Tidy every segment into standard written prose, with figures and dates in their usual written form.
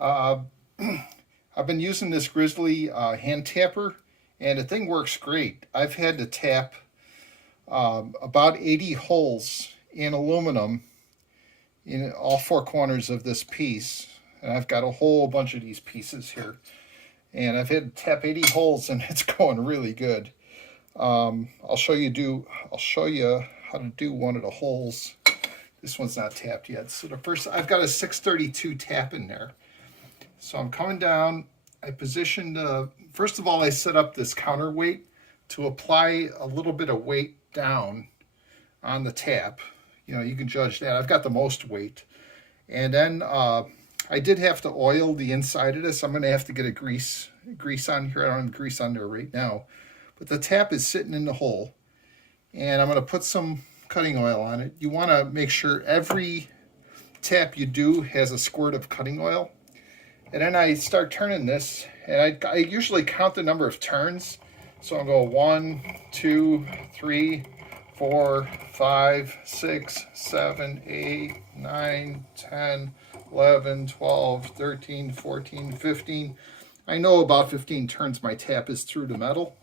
Uh, I've been using this Grizzly hand tapper, and the thing works great. I've had to tap about 80 holes in aluminum in all four corners of this piece. And I've got a whole bunch of these pieces here. And I've had to tap 80 holes, and it's going really good. I'll show you how to do one of the holes. This one's not tapped yet. So the first, I've got a 632 tap in there. So I'm coming down. I positioned, first of all, I set up this counterweight to apply a little bit of weight down on the tap. You know, you can judge that. I've got the most weight. And then I did have to oil the inside of this. I'm going to have to get a grease on here. I don't have grease on there right now. But the tap is sitting in the hole. And I'm going to put some cutting oil on it. You want to make sure every tap you do has a squirt of cutting oil. And then I start turning this, and I usually count the number of turns. So I'll go 1, 2, 3, 4, 5, 6, 7, 8, 9, 10, 11, 12, 13, 14, 15. I know about 15 turns my tap is through the metal.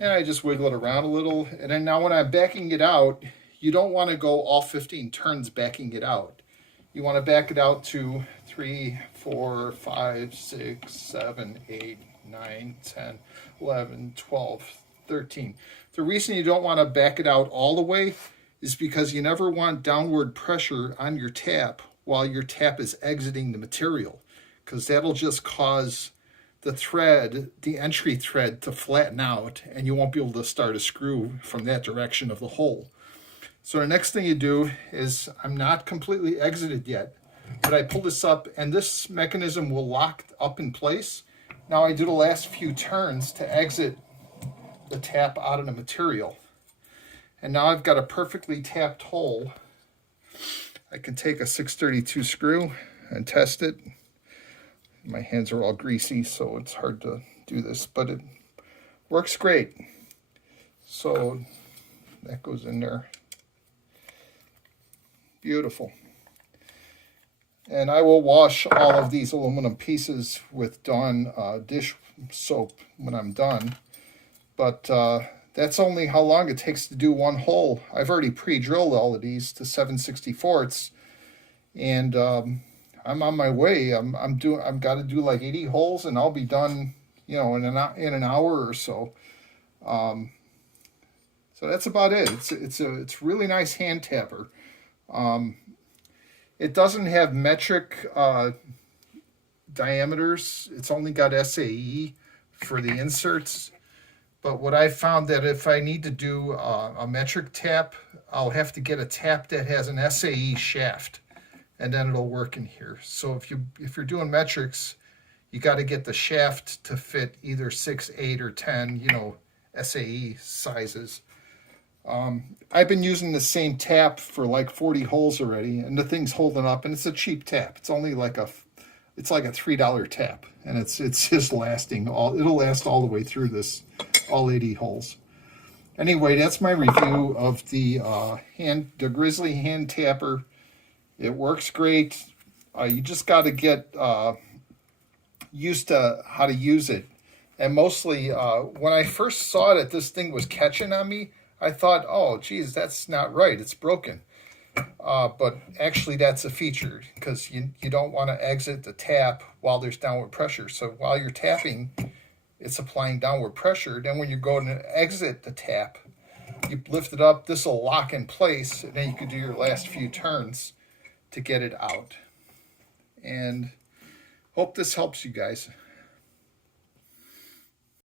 And I just wiggle it around a little. And then now when I'm backing it out, you don't want to go all 15 turns backing it out. You want to back it out to 3, 4, 5, 6, 7, 8, 9, 10, 11, 12, 13. The reason you don't want to back it out all the way is because you never want downward pressure on your tap while your tap is exiting the material, because that'll just cause the thread, the entry thread, to flatten out, and you won't be able to start a screw from that direction of the hole. So the next thing you do is, I'm not completely exited yet, but I pull this up, and this mechanism will lock up in place. Now I do the last few turns to exit the tap out of the material. And now I've got a perfectly tapped hole. I can take a 632 screw and test it. My hands are all greasy, so it's hard to do this, but it works great. So that goes in there. Beautiful. And I will wash all of these aluminum pieces with Dawn dish soap when I'm done. But that's only how long it takes to do one hole. I've already pre-drilled all of these to 7/64ths, and I'm on my way. I've got to do like 80 holes, and I'll be done, you know, in an hour or so. So that's about it. It's really nice hand tapper. It doesn't have metric diameters. It's only got SAE for the inserts. But what I found that if I need to do a metric tap, I'll have to get a tap that has an SAE shaft, and then it'll work in here. So if you're doing metrics, you got to get the shaft to fit either 6, 8, or 10, you know, SAE sizes. I've been using the same tap for like 40 holes already, and the thing's holding up, and it's a cheap tap. It's only like it's like a $3 tap, and it's just lasting it'll last all the way through all 80 holes. Anyway, that's my review of the Grizzly Hand Tapper. It works great. You just got to get used to how to use it. And mostly, when I first saw it, this thing was catching on me. I thought, oh, geez, that's not right. It's broken. But actually, that's a feature, because you don't want to exit the tap while there's downward pressure. So while you're tapping, it's applying downward pressure. Then when you're going to exit the tap, you lift it up. This will lock in place, and then you can do your last few turns to get it out. And hope this helps you guys.